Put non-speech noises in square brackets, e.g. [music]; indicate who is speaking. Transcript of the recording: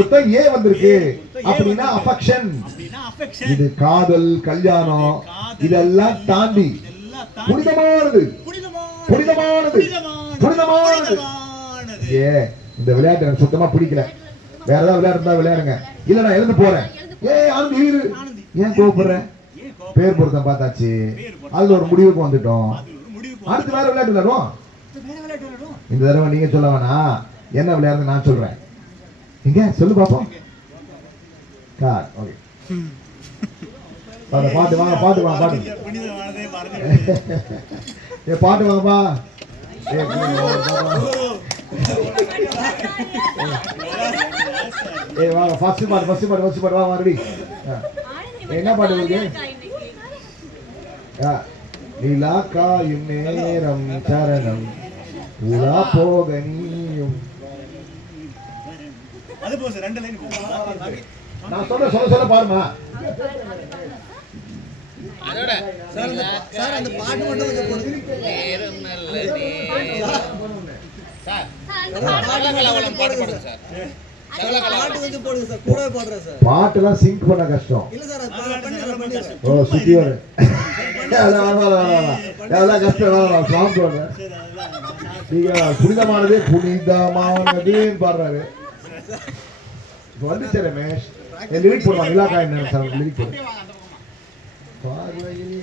Speaker 1: சுத்தம் ஏன் வந்திருக்கு? அப்படின்னா அஃபெக்ஷன். இது காதல் கல்யாணம். இதெல்லாம் தாண்டி. புனிதமானது.
Speaker 2: புனிதமானது.
Speaker 1: புனிதமானது. ஏ இந்த விளையாட்டு எனக்கு சுத்தமா பிடிக்கல. வேற ஏதாவது விளையாட்டு இருந்தா விளையாடுங்க. இல்ல நான் எழுந்து போறேன். ஏ ஆனந்தி இரு. ஏன்
Speaker 2: கோபம்?
Speaker 1: பேர் பொருத்தம் பார்த்தாச்சு. அதுல ஒரு முடிவுக்கு வந்துட்டோம். அடுத்து வேற விளையாட்டு விளையாடுவோம். இந்த தடவை நீங்க சொல்ல வேணாம். என்ன விளையாடுறது நான் சொல்றேன். எங்க சொல்லு பாப்போம் கார் ஓகே வாங்க பாட்டு வாங்க பாட்டு வாங்க பாட்டு. [laughs] ஏ பாட்டு வாங்கப்பா. ஏ வாங்க ஏ வாங்க ஃபர்ஸ்ட் பாட்டு ஃபர்ஸ்ட் பாட்டு ஃபர்ஸ்ட் பாட்டு வாங்க ரெடி என்ன பாட்டு இருக்கு? நிலா காயும் நேரம் சரணம். உலா போக நீயும்
Speaker 2: அது சார், ரெண்டு லைன்.
Speaker 1: நான் சொல்ல சொல்ல சொல்ல பாருமா.
Speaker 3: சார் அந்த பாட்டு மட்டும் கொஞ்சம் போடுங்க. பாட்டு கொஞ்சம் போடுங்க சார். கூடவே போடுறேன் சார்.
Speaker 1: பாட்டெல்லாம் சிங்க் பண்ண கஷ்டம்.
Speaker 3: சார்
Speaker 1: ஓ சுத்தி வர. அதெல்லாம் கஷ்டம் சாங் போடுங்க
Speaker 2: சரி,
Speaker 1: நீங்க புனிதமானது புனிதமானது பாடுறாரு. இப்ப வந்துச்சு ரமேஷ் என் லிரிக் போடுவாங்க நிலாக்கா என்ன சார் லிரிக் போடு. பார்வையில்